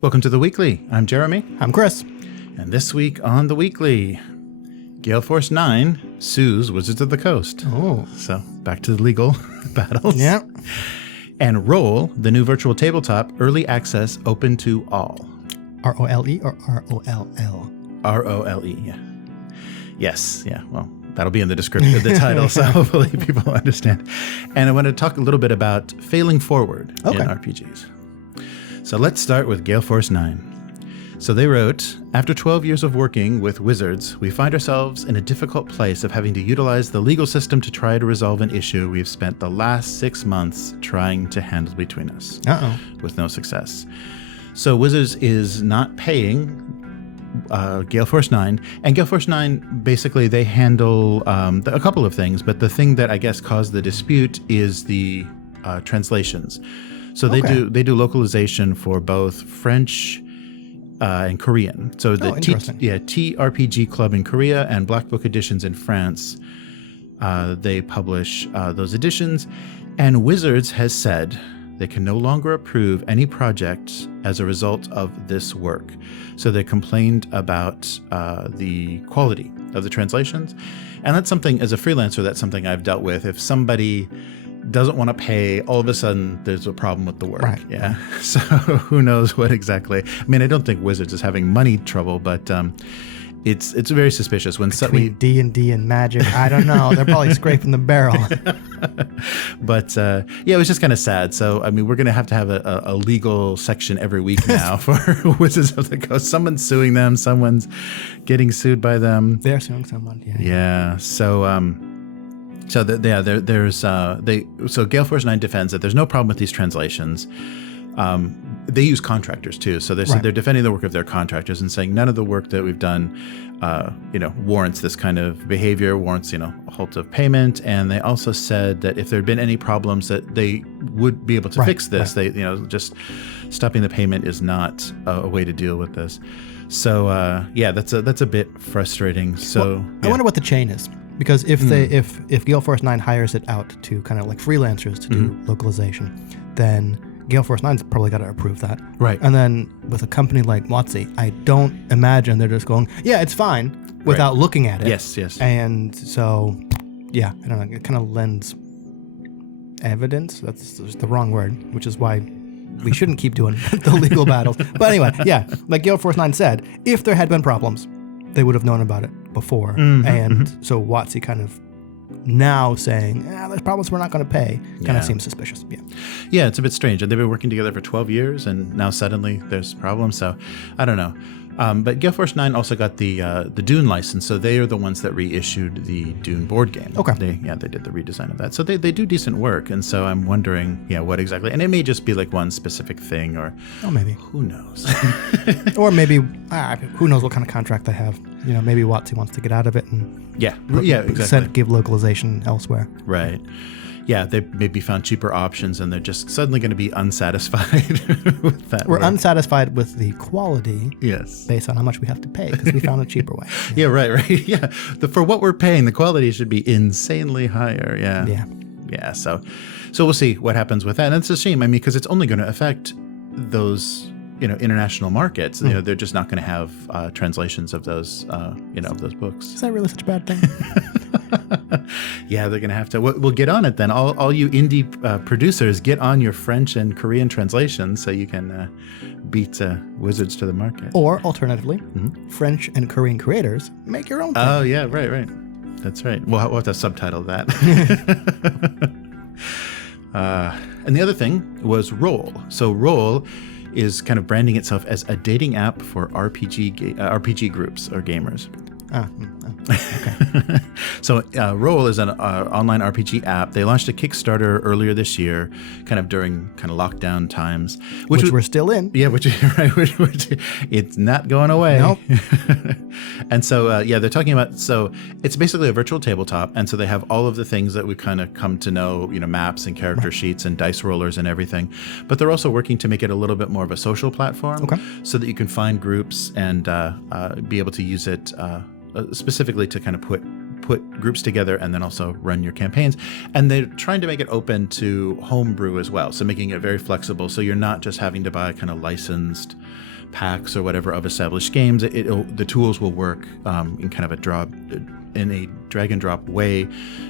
Welcome to The Weekly. I'm Jeremy. I'm Chris. And this week on The Weekly, Gale Force 9 sues Wizards of the Coast. Oh. So back to the legal battles. Yeah. And Roll, the new virtual tabletop, early access open to all. R-O-L-E or R-O-L-L? R-O-L-E, yeah. Yes, yeah, well, that'll be in the description of the title, so hopefully people understand. And I want to talk a little bit about failing forward in RPGs. So let's start with Gale Force 9. So they wrote, after 12 years of working with Wizards, we find ourselves in a difficult place of having to utilize the legal system to try to resolve an issue we've spent the last 6 months trying to handle between us. With no success. So Wizards is not paying Gale Force 9. And Gale Force 9, basically they handle a couple of things, but the thing that I guess caused the dispute is the translations. So they do localization for both French and Korean. So the TRPG Club in Korea and Black Book Editions in France, they publish those editions. And Wizards has said they can no longer approve any project as a result of this work. So they complained about the quality of the translations. And that's something, as a freelancer, that's something I've dealt with. If somebody doesn't want to pay, all of a sudden there's a problem with the work. Right. Yeah. So who knows what exactly. I mean, I don't think Wizards is having money trouble, but it's very suspicious when between D&D and Magic. I don't know. They're probably scraping the barrel. But yeah, it was just kind of sad. So I mean, we're going to have a legal section every week now for Wizards of the Coast. Someone's suing them. Someone's getting sued by them. They're suing someone. Yeah. Yeah. So So Gale Force 9 defends that there's no problem with these translations. They use contractors too, so they're defending the work of their contractors and saying none of the work that we've done, warrants this kind of behavior, warrants a halt of payment. And they also said that if there had been any problems, that they would be able to fix this. They, just stopping the payment is not a way to deal with this. So that's a bit frustrating. So I wonder what the chain is. Because if Gale Force 9 hires it out to kind of like freelancers to do localization, then Gale Force 9's probably got to approve that. Right. And then with a company like WotC, I don't imagine they're just going, yeah, it's fine, without looking at it. Yes. And so, yeah, I don't know, it kind of lends evidence. That's the wrong word, which is why we shouldn't keep doing the legal battles. But anyway, yeah, like Gale Force 9 said, if there had been problems, they would have known about it before. So WotC kind of now saying, there's problems we're not going to pay, kind of seems suspicious. Yeah, it's a bit strange. And they've been working together for 12 years, and now suddenly there's problems. So I don't know. But Gale Force 9 also got the Dune license, so they are the ones that reissued the Dune board game. Okay. They did the redesign of that. So they do decent work, and so I'm wondering, what exactly. And it may just be like one specific thing, or maybe. Who knows? Or maybe, who knows what kind of contract they have. Maybe WotC wants to get out of it and exactly. give localization elsewhere. Right. Yeah, they maybe found cheaper options, and they're just suddenly going to be unsatisfied with that. We're unsatisfied with the quality, based on how much we have to pay, because we found a cheaper way. Yeah, right. Yeah, for what we're paying, the quality should be insanely higher. Yeah. So we'll see what happens with that, and it's a shame. I mean, because it's only going to affect those international markets. They're just not going to have translations of those of those books. Is that really such a bad thing? Yeah, they're going to have to. We'll get on it then. All you indie producers, get on your French and Korean translations so you can beat Wizards to the market. Or alternatively, French and Korean creators make your own thing. Oh yeah, right. That's right. We'll have to subtitle that. And the other thing was Roll. So Roll is kind of branding itself as a dating app for RPG groups or gamers. Okay. So Roll is an online RPG app. They launched a Kickstarter earlier this year, kind of during lockdown times, which we're still in. Yeah, which it's not going away. Nope. And so they're talking about, so it's basically a virtual tabletop, and so they have all of the things that we kind of come to know, maps and character sheets and dice rollers and everything. But they're also working to make it a little bit more of a social platform, so that you can find groups and be able to use it specifically to kind of put put groups together and then also run your campaigns. And they're trying to make it open to homebrew as well, so making it very flexible. So you're not just having to buy kind of licensed packs or whatever of established games. The tools will work in kind of a drag and drop way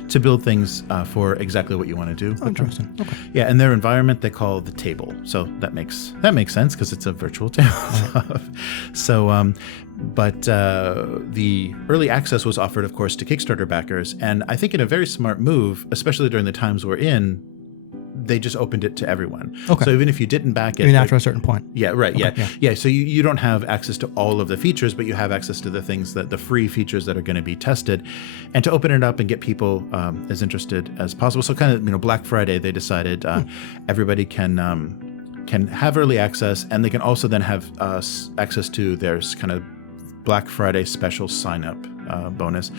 to build things for exactly what you want to do. Oh, interesting. Okay. Yeah, and their environment they call the table. So that makes sense because it's a virtual tabletop. So, but the early access was offered, of course, to Kickstarter backers, and I think in a very smart move, especially during the times we're in, they just opened it to everyone. Okay. So even if you didn't back it, I mean, after a certain point. Yeah, right. Okay, yeah. So you don't have access to all of the features, but you have access to the things the free features that are going to be tested, and to open it up and get people as interested as possible. So kind of, Black Friday, they decided everybody can have early access, and they can also then have access to their kind of Black Friday special sign up bonus.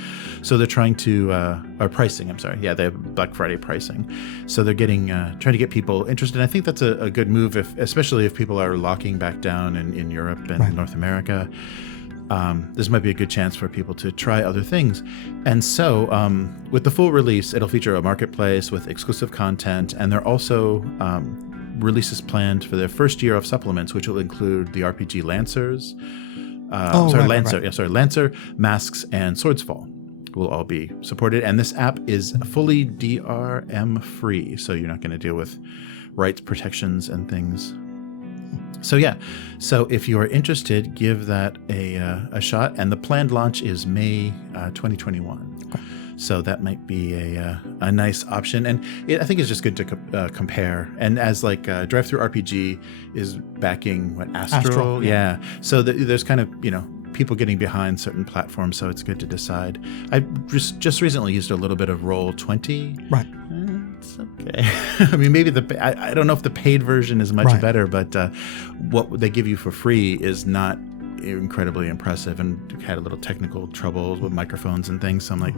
So they're trying to or pricing. I'm sorry. Yeah, they have Black Friday pricing. So they're getting trying to get people interested. I think that's a good move, especially if people are locking back down in Europe and North America. This might be a good chance for people to try other things. And so with the full release, it'll feature a marketplace with exclusive content, and they're also releases planned for their first year of supplements, which will include the RPG Lancers. Lancer, Masks, and Swordsfall will all be supported. And this app is fully DRM free, so you're not going to deal with rights protections and things. So yeah, so if you are interested, give that a shot. And the planned launch is May 2021. Okay. So that might be a nice option, and I think it's just good to compare. And as Drive-Thru RPG is backing Astral, yeah. So there's kind of people getting behind certain platforms, so it's good to decide. I just recently used a little bit of Roll20. Right. It's okay. I mean, maybe I don't know if the paid version is much better, but what they give you for free is not incredibly impressive, and had a little technical trouble with microphones and things. So I'm like,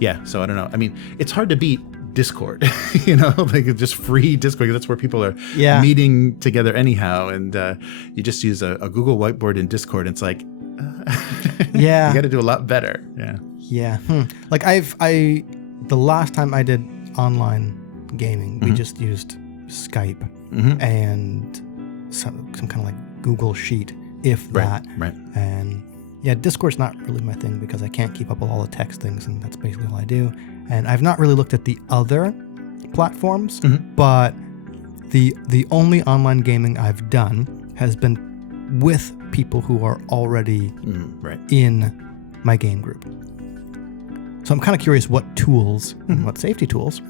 yeah. So I don't know. I mean, it's hard to beat Discord, just free Discord. That's where people are meeting together anyhow. And you just use a Google Whiteboard in Discord. And it's like, you got to do a lot better. Yeah. Yeah. The last time I did online gaming, we just used Skype and some kind of like Google Sheet, if that. Right. And Discord's not really my thing because I can't keep up with all the text things, and that's basically all I do. And I've not really looked at the other platforms, but the only online gaming I've done has been with people who are already in my game group. So I'm kind of curious what tools, what safety tools,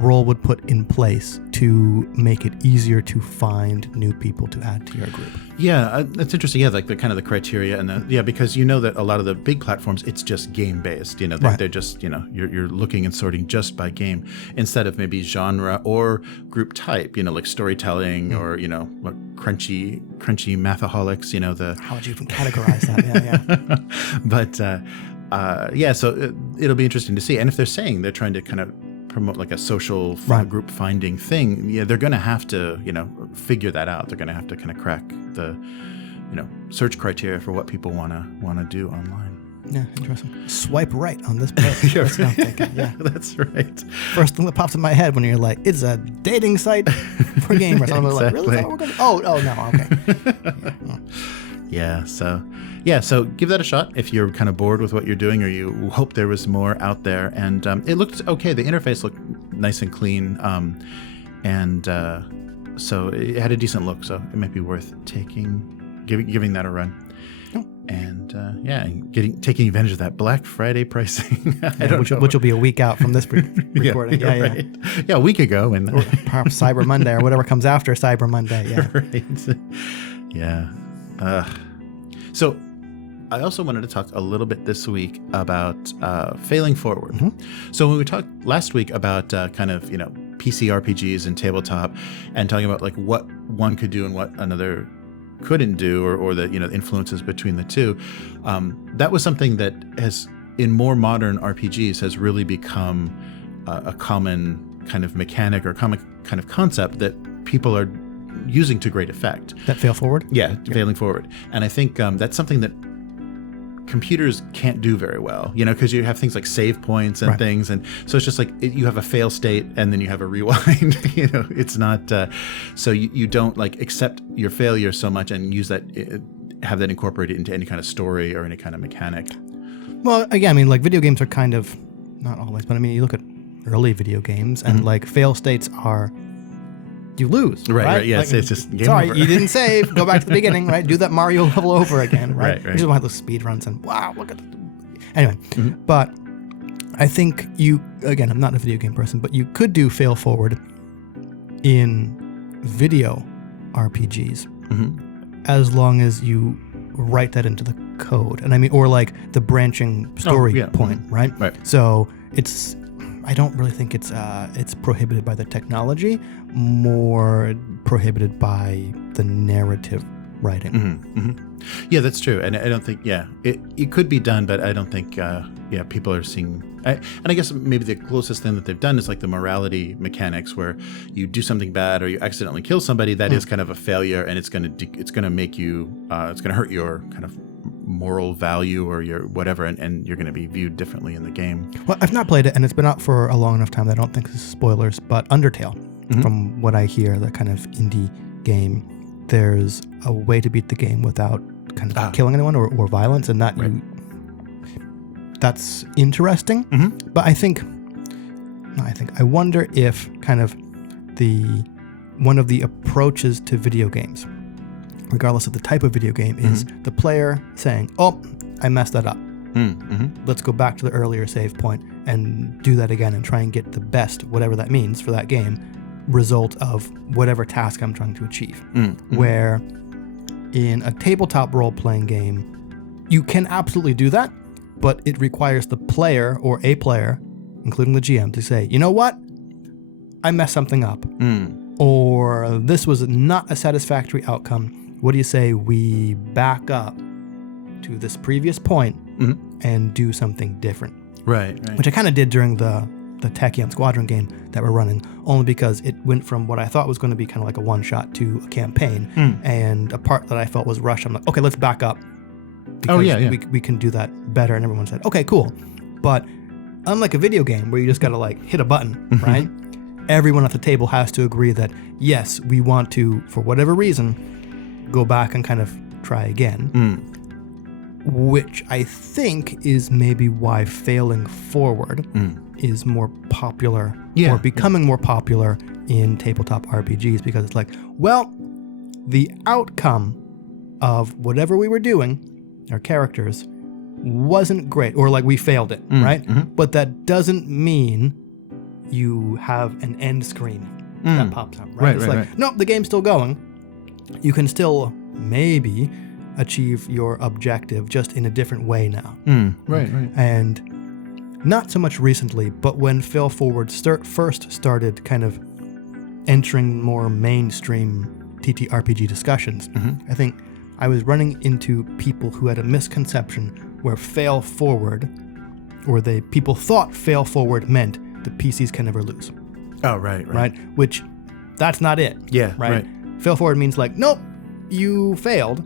Roll would put in place to make it easier to find new people to add to your group. Yeah, that's interesting. Yeah, like the kind of the criteria and because that a lot of the big platforms, it's just game based. They're just you're looking and sorting just by game instead of maybe genre or group type. Like storytelling or what crunchy mathaholics. How would you even categorize that? But so it'll be interesting to see. And if they're saying they're trying to kind of promote like a social group finding thing, they're going to have to, figure that out. They're going to have to kind of crack the, search criteria for what people want to do online. Yeah, interesting. Swipe right on this page. That's what I'm thinking. Yeah, that's right. First thing that pops in my head when you're like, it's a dating site for gamers. I'm like, really? Is that what we're gonna... Oh, no, okay. Yeah, so give that a shot if you're kind of bored with what you're doing or you hope there was more out there. And it looked okay. The interface looked nice and clean. So it had a decent look. So it might be worth giving that a run. Oh. And taking advantage of that Black Friday pricing. Which will be a week out from this recording. Right. Yeah, a week ago. And or perhaps Cyber Monday or whatever comes after Cyber Monday. Yeah. Right. Yeah. So I also wanted to talk a little bit this week about failing forward. So when we talked last week about kind of, PC RPGs and tabletop and talking about like what one could do and what another couldn't do or the, influences between the two, that was something that has in more modern RPGs has really become a common kind of mechanic or common kind of concept that people are using to great effect. That fail forward? Yeah, failing forward. And I think that's something that computers can't do very well, because you have things like save points and things. And so it's just like you have a fail state and then you have a rewind, it's not, so you don't like accept your failure so much and use that, have that incorporated into any kind of story or any kind of mechanic. Well, again, I mean, like video games are kind of, not always, but I mean, you look at early video games and like fail states are, you lose, right? Yeah, like, it's just game sorry, over. you didn't save. Go back to the beginning, right? Do that Mario level over again, right? Right. Which is why those speed runs and wow, look at it. Anyway, but I think again, I'm not a video game person, but you could do fail forward in video RPGs as long as you write that into the code. And I mean, or like the branching story point, right? Right. So I don't really think it's prohibited by the technology, more prohibited by the narrative writing. Yeah, that's true. And I don't think, it could be done, but I don't think, people are seeing, and I guess maybe the closest thing that they've done is like the morality mechanics where you do something bad or you accidentally kill somebody, that is kind of a failure, and it's going to make you, it's going to hurt your kind of moral value or your whatever, and you're going to be viewed differently in the game. Well, I've not played it, and it's been out for a long enough time that I don't think this is spoilers, but Undertale, from what I hear, the kind of indie game, there's a way to beat the game without kind of killing anyone or violence, and that that's interesting. But I wonder if kind of one of the approaches to video games, regardless of the type of video game, is the player saying, oh, I messed that up. Let's go back to the earlier save point and do that again and try and get the best, whatever that means for that game, result of whatever task I'm trying to achieve. Where in a tabletop role-playing game, you can absolutely do that, but it requires the player or a player, including the GM, to say, you know what? I messed something up. Or this was not a satisfactory outcome. What do you say we back up to this previous point and do something different? Right. Which I kind of did during the Tachyon Squadron game that we're running, only because it went from what I thought was going to be kind of like a one-shot to a campaign, and a part that I felt was rushed. I'm like, okay, let's back up. Because we can do that better. And everyone said, okay, cool. But unlike a video game where you just got to like hit a button, right? Everyone at the table has to agree that, yes, we want to, for whatever reason, go back and kind of try again. Which I think is maybe why failing forward is more popular or becoming more popular in tabletop RPGs, because it's like, well, the outcome of whatever we were doing, our characters, wasn't great, or like we failed it, right? But that doesn't mean you have an end screen that pops up, right? It's like, nope, the game's still going. You can still maybe achieve your objective just in a different way now. And not so much recently, but when Fail Forward first started kind of entering more mainstream TTRPG discussions, I think I was running into people who had a misconception where fail forward, or people thought fail forward meant the PCs can never lose. Oh, right. Which, that's not it. Yeah, right. Fail forward means like, nope, you failed,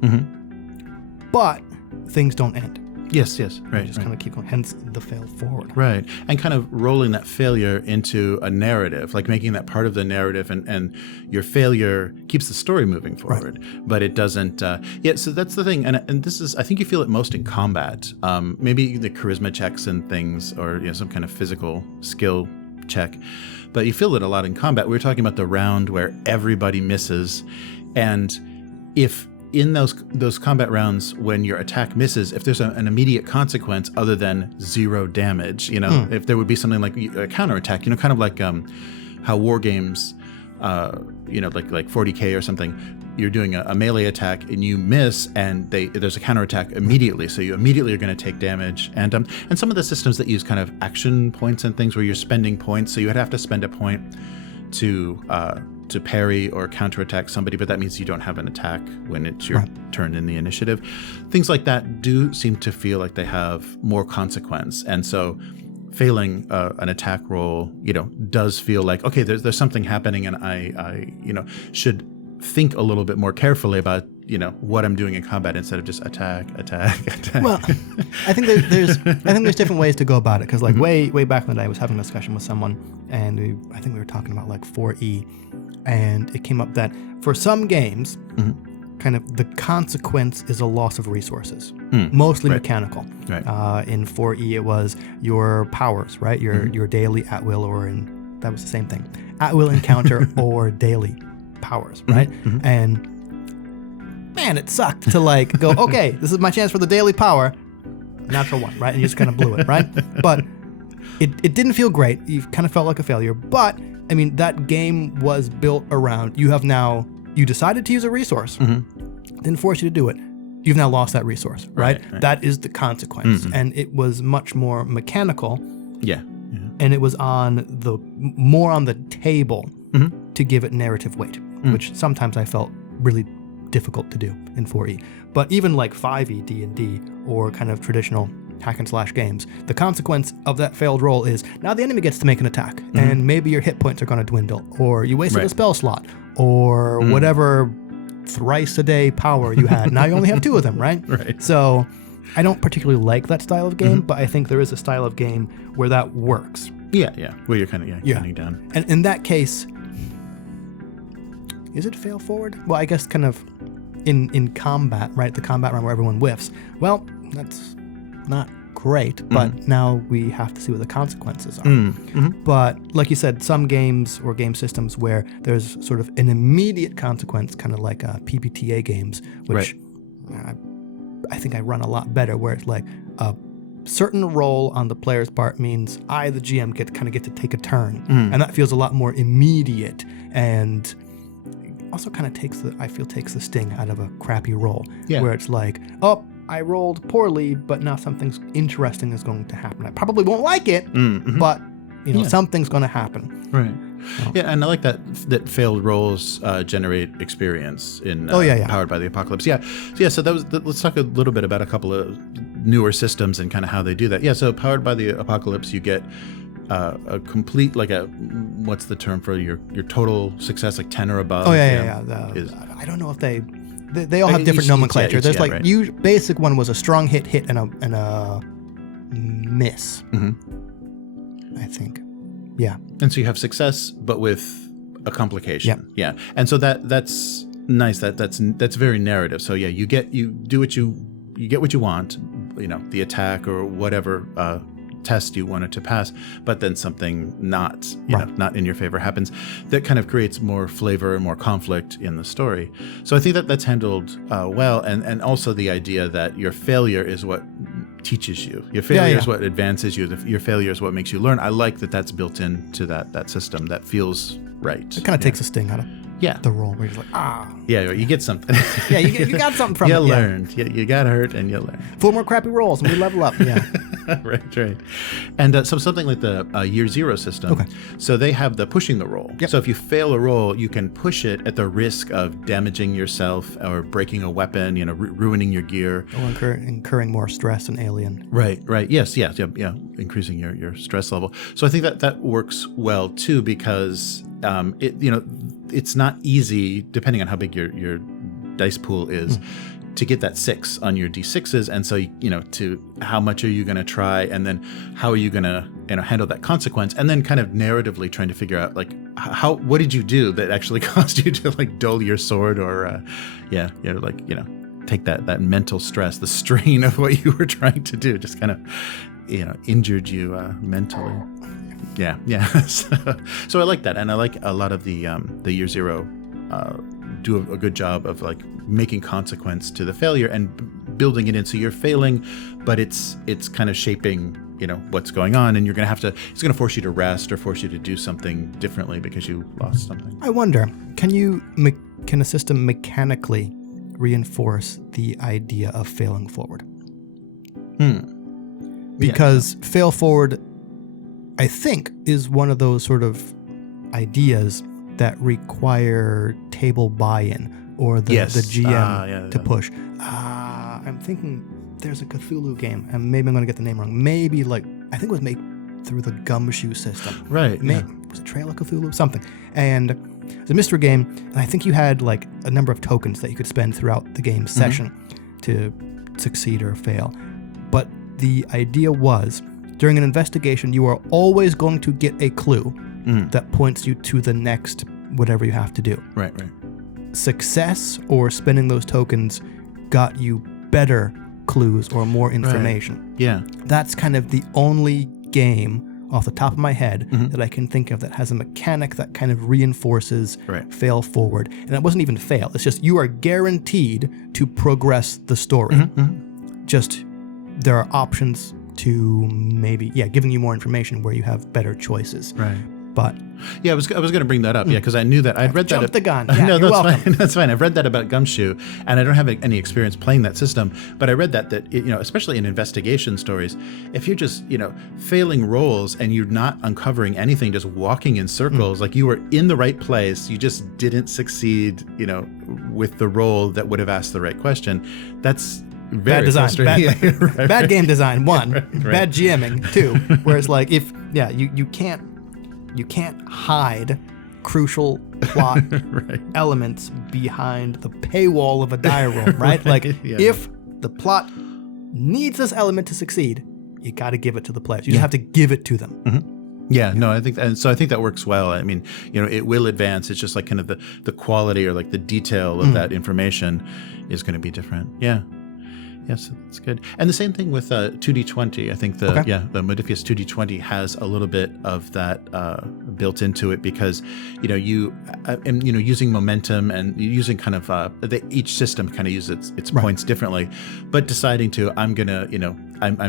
but things don't end. Yes, right. Just kind of keep going, hence the fail forward. Right, and kind of rolling that failure into a narrative, like making that part of the narrative, and your failure keeps the story moving forward, but it doesn't, so that's the thing, and this is, I think you feel it most in combat, maybe the charisma checks and things, or some kind of physical skill check, but you feel it a lot in combat. We were talking about the round where everybody misses, and if in those combat rounds, when your attack misses, if there's an immediate consequence other than 0 damage, if there would be something like a counterattack, kind of like how war games, like 40K or something, you're doing a melee attack and you miss, and there's a counterattack immediately, so you immediately are going to take damage. And some of the systems that use kind of action points and things where you're spending points, so you would have to spend a point to parry or counterattack somebody, but that means you don't have an attack when it's your turn in the initiative. Things like that do seem to feel like they have more consequence, and so failing an attack roll, does feel like, okay, there's something happening, and I should think a little bit more carefully about, what I'm doing in combat instead of just attack. Well, I think there's different ways to go about it, because like way back in the day, I was having a discussion with someone, and I think we were talking about like 4E, and it came up that for some games, kind of the consequence is a loss of resources, mostly mechanical. Right. In 4E, it was your powers, right? Your daily at will, that was the same thing, at will encounter or daily powers, right? And man, it sucked to like go, okay, this is my chance for the daily power, natural one, right? And you just kind of blew it, right? But it didn't feel great. You kind of felt like a failure. But I mean, that game was built around you decided to use a resource, didn't force you to do it. You've now lost that resource, right? That is the consequence, and it was much more mechanical. Yeah. And it was more on the table to give it narrative weight, which sometimes I felt really difficult to do in 4E. But even like 5E D&D or kind of traditional hack and slash games, the consequence of that failed roll is now the enemy gets to make an attack, and maybe your hit points are going to dwindle, or you wasted a spell slot, or whatever thrice a day power you had. Now you only have 2 of them, right? Right. So I don't particularly like that style of game, but I think there is a style of game where that works. Yeah. Where you're kind of counting down. And in that case, is it fail forward? Well, I guess kind of in combat, right? The combat round where everyone whiffs. Well, that's not great, but now we have to see what the consequences are. But like you said, some games or game systems where there's sort of an immediate consequence, kind of like PBTA games, which I think I run a lot better, where it's like a certain roll on the player's part means I, the GM, get to take a turn. And that feels a lot more immediate, and also kind of takes the sting out of a crappy roll, where it's like, oh, I rolled poorly, but now something's interesting is going to happen. I probably won't like it, but something's going to happen. Right. Yeah, and I like that failed rolls generate experience in Powered by the Apocalypse. So let's talk a little bit about a couple of newer systems and kind of how they do that. Yeah, so Powered by the Apocalypse, you get a complete, like what's the term for your total success, like 10 or above? I don't know if they all have different nomenclature. There's basic one was a strong hit, and a miss. I think. Yeah. And so you have success, but with a complication. Yeah. And so that's nice. That's very narrative. So yeah, you get what you want, the attack or whatever test you wanted to pass, but then something not in your favor happens. That kind of creates more flavor and more conflict in the story. So I think that's handled well, and also the idea that your failure is what teaches you. Your failure is what advances you. Your failure is what makes you learn. I like that's built into that system. That feels right. It kind of takes a sting out of the roll, where you're like, Yeah, you get something. you got something from it. You learned. You got hurt and you learned. 4 more crappy rolls and we level up. Yeah. Right. And so something like the Year Zero system. Okay. So they have the pushing the roll. Yep. So if you fail a roll, you can push it at the risk of damaging yourself or breaking a weapon, ruining your gear. Or incurring more stress and alien. Right. Yes. Increasing your stress level. So I think that works well too, because it's not easy, depending on how big your dice pool is, to get that 6 on your D6s. And so, to how much are you going to try, and then how are you going to handle that consequence, and then kind of narratively trying to figure out, like, what did you do that actually caused you to, like, dull your sword, or take that mental stress, the strain of what you were trying to do, just kind of injured you mentally. Yeah. So I like that, and I like a lot of the Year Zero do a good job of, like, making consequence to the failure and building it in. So you're failing, but it's kind of shaping what's going on, and it's gonna force you to rest or force you to do something differently because you lost something. I wonder, can a system mechanically reinforce the idea of failing forward? Because fail forward, I think, is one of those sort of ideas that require table buy-in or the GM to push. I'm thinking there's a Cthulhu game, and maybe I'm going to get the name wrong. Maybe, I think it was made through the Gumshoe system. Right. Was it Trail of Cthulhu? Something. And It's a mystery game, and I think you had like a number of tokens that you could spend throughout the game session to succeed or fail. But the idea was, during an investigation, you are always going to get a clue that points you to the next whatever you have to do. Right. Success or spending those tokens got you better clues or more information. Right. Yeah. That's kind of the only game off the top of my head that I can think of that has a mechanic that kind of reinforces fail forward. And it wasn't even fail. It's just you are guaranteed to progress the story. Just there are options to maybe, giving you more information where you have better choices. Right. But yeah, I was going to bring that up, because I knew that I'd read that. Jumped the gun. No, you're that's welcome. fine. That's fine. I've read that about Gumshoe, and I don't have any experience playing that system. But I read that especially in investigation stories, if you're just failing rolls and you're not uncovering anything, just walking in circles, like you were in the right place, you just didn't succeed, with the roll that would have asked the right question. That's very bad design. frustrating. Bad game design. 1, right. Bad GMing. 2, where it's like you can't hide crucial plot elements behind the paywall of a die roll, right? Like if the plot needs this element to succeed, you got to give it to the players. You just have to give it to them. Yeah, no, I think that works well. I mean, it will advance. It's just like kind of the quality or like the detail of that information is going to be different. Yeah. Yes, that's good. And the same thing with 2D20. I think the Modifius 2D20 has a little bit of that built into it because, using momentum and using kind of each system kind of uses its points differently, but deciding to I'm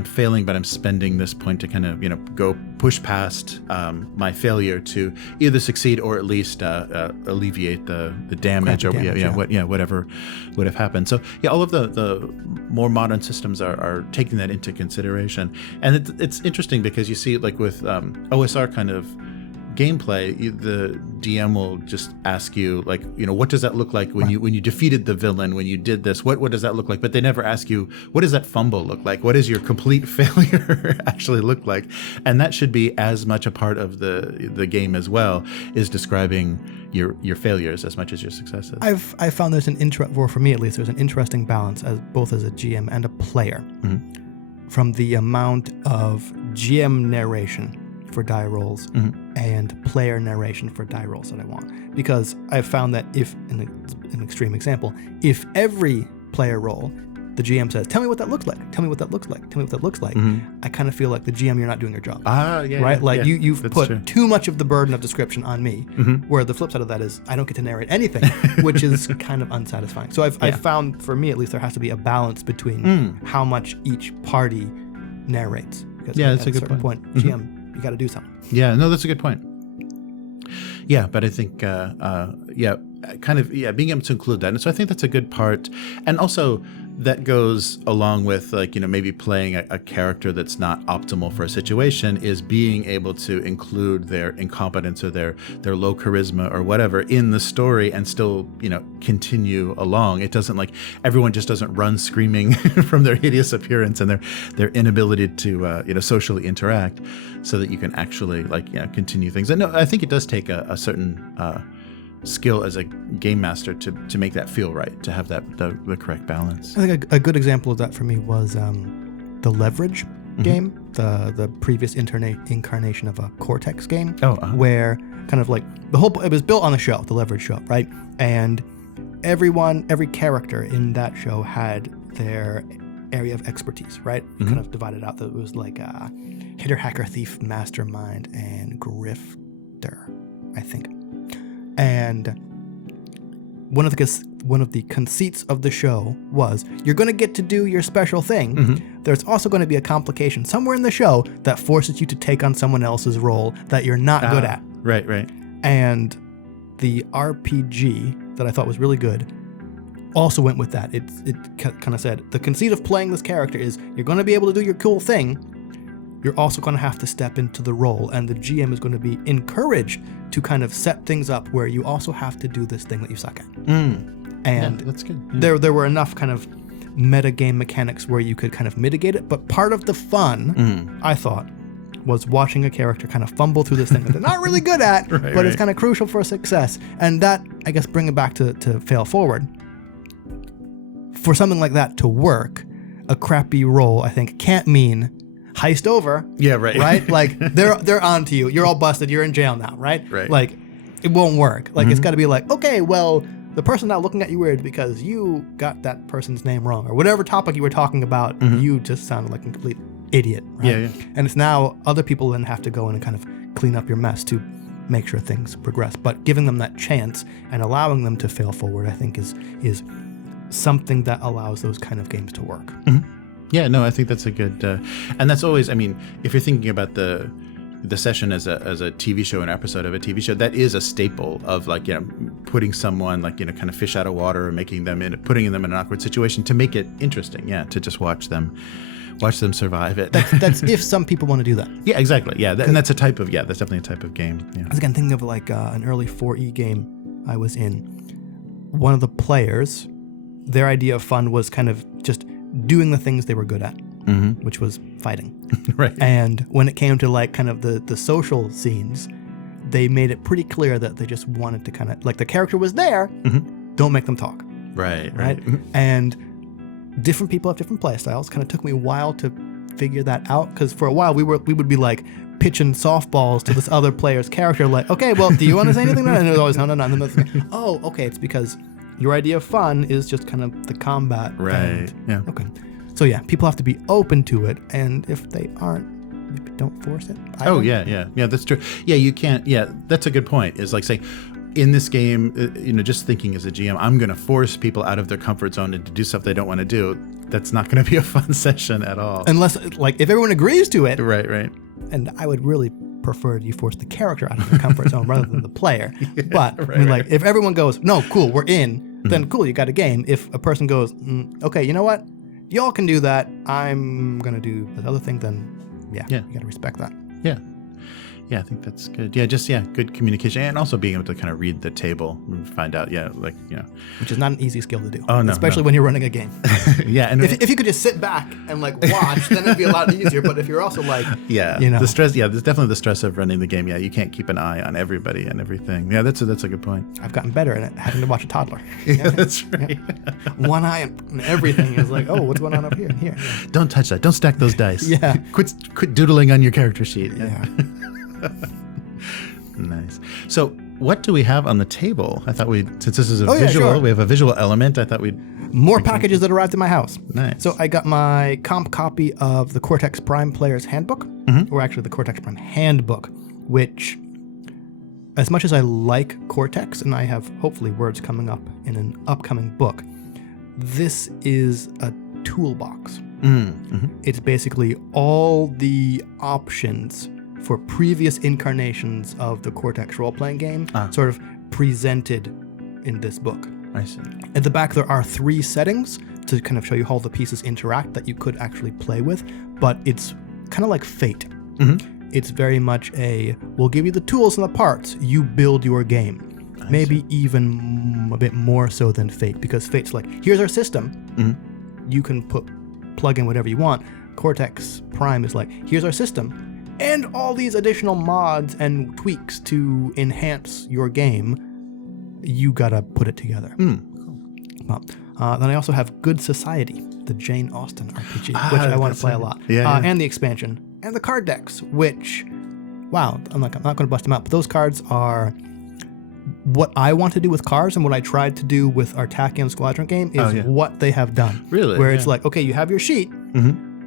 failing, but I'm spending this point to kind of go push past my failure to either succeed or at least alleviate the damage whatever would have happened. So all of the more modern systems are taking that into consideration, and it's interesting because you see like with OSR kind of gameplay, the DM will just ask you like, what does that look like when you defeated the villain, when you did this, what does that look like? But they never ask you, what does that fumble look like? What does your complete failure actually look like? And that should be as much a part of the game as well, is describing your failures as much as your successes. I've found there's for me at least, there's an interesting balance as both as a GM and a player from the amount of GM narration for die rolls and player narration for die rolls that I want. Because I've found that if, in an extreme example, if every player roll, the GM says, tell me what that looks like, tell me what that looks like, tell me what that looks like, I kind of feel like the GM, you're not doing your job. You've put too much of the burden of description on me, where the flip side of that is I don't get to narrate anything, which is kind of unsatisfying. So I've found, for me at least, there has to be a balance between how much each party narrates. Because that's at a good point, GM, you got to do something. Yeah, no, that's a good point. Yeah, but I think, being able to include that. And so I think that's a good part. And also that goes along with maybe playing a character that's not optimal for a situation, is being able to include their incompetence or their low charisma or whatever in the story and still, continue along. It doesn't everyone just doesn't run screaming from their hideous appearance and their inability to, socially interact, so that you can actually continue things. And no, I think it does take a certain, skill as a game master to make that feel right, to have that the correct balance. I think a good example of that for me was the Leverage game, the previous incarnation of a Cortex game, where kind of it was built on the show, the Leverage show, right? And every character in that show had their area of expertise, right? You kind of divided out. That it was like hitter, hacker, thief, mastermind, and grifter, I think. And one of the conceits of the show was you're going to get to do your special thing. There's also going to be a complication somewhere in the show that forces you to take on someone else's role that you're not good at. Right. And the RPG that I thought was really good also went with that. It kind of said the conceit of playing this character is you're going to be able to do your cool thing. You're also going to have to step into the role, and the GM is going to be encouraged to kind of set things up where you also have to do this thing that you suck at. And that's good. There were enough kind of meta game mechanics where you could kind of mitigate it, but part of the fun, I thought, was watching a character kind of fumble through this thing that they're not really good at, but it's kind of crucial for success. And that, I guess, bring it back to fail forward. For something like that to work, a crappy roll, I think, can't mean heist over. Yeah, right. Right? Like, they're on to you. You're all busted. You're in jail now, right? Right. Like, it won't work. Like, it's got to be like, okay, well, the person now looking at you weird because you got that person's name wrong. Or whatever topic you were talking about, you just sounded like a complete idiot, right? Yeah. And it's now other people then have to go in and kind of clean up your mess to make sure things progress. But giving them that chance and allowing them to fail forward, I think, is something that allows those kind of games to work. Yeah, no, I think that's a good, and that's always, I mean, if you're thinking about the session as a TV show, an episode of a TV show, that is a staple of, like, you know, putting someone, like, you know, kind of fish out of water, or putting them in an awkward situation to make it interesting. Yeah, to just watch them survive it. That's if some people want to do that. Yeah, exactly. Yeah, and that's that's definitely a type of game. Yeah. I was again thinking of like an early 4E game I was in. One of the players, their idea of fun was kind of just doing the things they were good at, which was fighting. Right. And when it came to like kind of the social scenes, they made it pretty clear that they just wanted to kind of, like, the character was there, don't make them talk. Right. And different people have different play styles. Kind of took me a while to figure that out, because for a while we would be like pitching softballs to this other player's character, like, okay, well, do you want to say anything? And it was always no. And then it's like, oh, okay, it's because your idea of fun is just kind of the combat. Right. Yeah. Okay. So yeah, people have to be open to it, and if they aren't, maybe don't force it. Yeah, that's true. Yeah, you can't. Yeah, that's a good point. Is like saying, in this game, you know, just thinking as a GM, I'm going to force people out of their comfort zone and to do stuff they don't want to do. That's not going to be a fun session at all. Unless, like, if everyone agrees to it. Right. And I would really prefer you force the character out of the comfort zone rather than the player. But I mean, like, if everyone goes, no, cool, we're in, then cool, you got a game. If a person goes, okay, you know what? Y'all can do that. I'm going to do this other thing, then you got to respect that. Yeah, I think that's good. Yeah, just, good communication, and also being able to kind of read the table and find out, like, you know. Which is not an easy skill to do. Oh, no. Especially when you're running a game. Yeah. And if you could just sit back and, like, watch, then it'd be a lot easier. But if you're also, like, you know. The stress, there's definitely the stress of running the game. Yeah, you can't keep an eye on everybody and everything. Yeah, that's a good point. I've gotten better at it, having to watch a toddler. Yeah, that's right. Yeah. One eye and everything is like, oh, what's going on up here and here? Yeah. Don't touch that. Don't stack those dice. Yeah. Quit doodling on your character sheet. Yeah. Nice. So what do we have on the table? I thought since this is a visual, sure. we have a visual element. I thought more packages that arrived in my house. Nice. So I got my comp copy of the Cortex Prime Player's Handbook, or actually the Cortex Prime Handbook, which, as much as I like Cortex, and I have hopefully words coming up in an upcoming book, this is a toolbox. It's basically all the options for previous incarnations of the Cortex role-playing game, sort of presented in this book. I see. At the back, there are 3 settings to kind of show you how the pieces interact that you could actually play with, but it's kind of like Fate. It's very much we'll give you the tools and the parts, you build your game. Maybe even a bit more so than Fate, because Fate's like, here's our system, you can plug in whatever you want. Cortex Prime is like, here's our system, and all these additional mods and tweaks to enhance your game. You gotta put it together. Cool. Well, then I also have Good Society, the Jane Austen RPG, which I want to play a lot. And the expansion, and the card decks, which, wow, I'm not going to bust them out, but those cards are what I want to do with cards, and what I tried to do with our Tachyon Squadron game is what they have done. Really? Where it's like, okay, you have your sheet.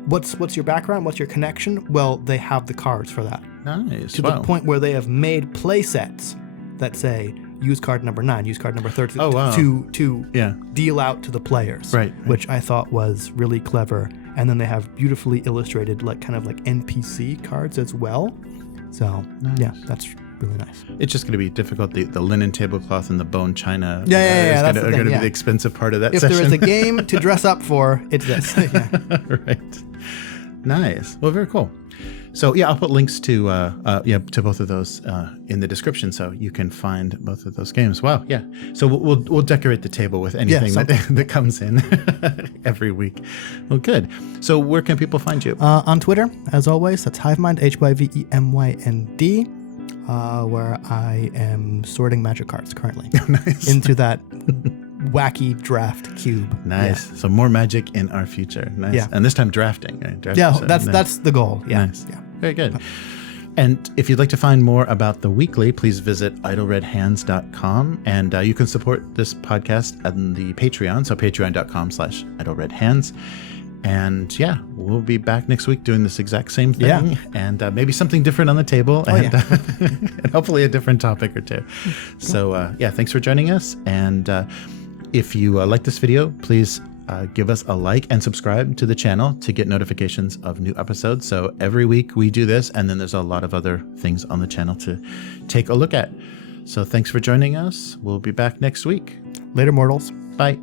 What's your background? What's your connection? Well, they have the cards for that. Nice. To the point where they have made play sets that say, use card number 9, use card number 30 to deal out to the players. Right. Which I thought was really clever. And then they have beautifully illustrated, like, kind of like NPC cards as well. So, that's really nice. It's just going to be difficult. The linen tablecloth and the bone china is going to be the expensive part of that session. If there is a game to dress up for, it's this. Right. Nice. Well, very cool. So yeah, I'll put links to to both of those in the description, so you can find both of those games. Wow, yeah. So we'll decorate the table with anything that comes in every week. Well, good. So where can people find you? On Twitter, as always. That's Hivemind, HYVEMYND, where I am sorting magic cards currently into that wacky draft cube. Nice. Yeah. So more magic in our future. Nice. Yeah. And this time drafting. Right? That's the goal. Yeah. Nice. Yeah. Very good. And if you'd like to find more about the weekly, please visit idleredhands.com. And you can support this podcast on the Patreon. So patreon.com/idleredhands. And yeah, we'll be back next week doing this exact same thing, and maybe something different on the table, and hopefully a different topic or two. Cool. So thanks for joining us. And if you like this video, please give us a like and subscribe to the channel to get notifications of new episodes. So every week we do this, and then there's a lot of other things on the channel to take a look at. So thanks for joining us. We'll be back next week. Later, mortals. Bye.